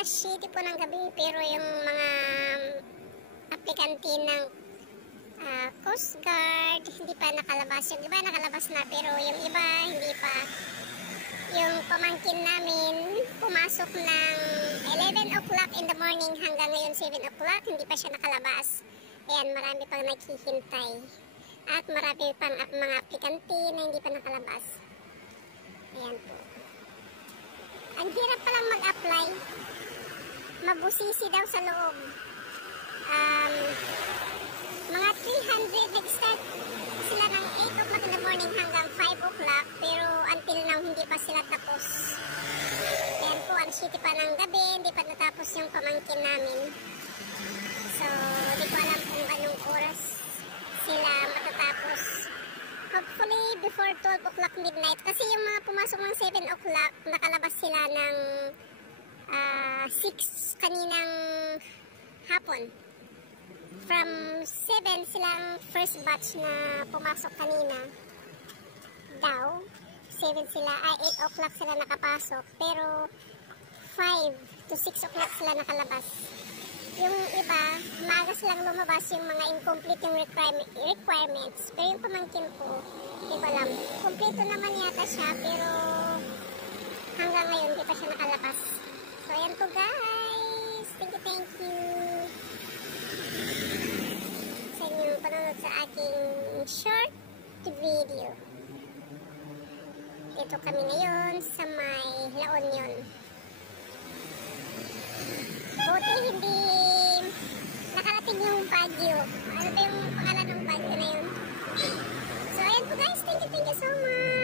7 po ng gabi, pero yung mga aplikante ng Coast Guard hindi pa nakalabas. Yung iba nakalabas na, pero yung iba hindi pa. Yung pamangkin namin pumasok ng 11 o'clock in the morning hanggang ngayon 7 o'clock, hindi pa siya nakalabas. Ayan, marami pang naghihintay. At marami pang mga aplikante na hindi pa nakalabas. Ayan po. Ang hirap palang mag-apply. Mabusisi daw sa loob. Mga 300 nag-start sila ng 8 o'clock in the morning hanggang 5 o'clock. Pero until now, hindi pa sila tapos. Ayan po, ang city pa ng gabi. Hindi pa natapos yung pamangkin namin. So, di ko alam kung anong oras sila matatapos. Hopefully, before 12 o'clock midnight. Kasi yung mga pumasok ng 7 o'clock, nakalabas sila ng 6 kaninang hapon. From 7 silang first batch na pumasok kanina. Daw, 7 sila, 8 o'clock sila nakapasok. Pero, 5 to 6 o'clock sila nakalabas. Yung iba, maaga silang lumabas yung mga incomplete yung requirements. Pero yung pamangkin ko, di ko alam. Kompleto naman yata siya, pero hanggang ngayon, di pa siya nakalabas. So, ayan po guys. Thank you. Sa inyong panonood sa aking short video. Dito kami ngayon sa may La Union. Buti hindi nakarating yung Baguio. Ano ba yung pangalan ng Baguio na yun? So, ayan po guys. Thank you so much.